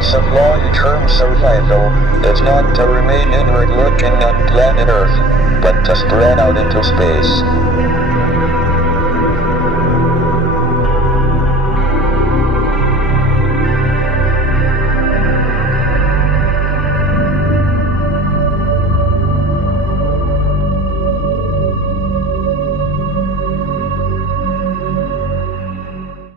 essence of long-term survival is not to remain inward looking on planet Earth, but to spread out into space.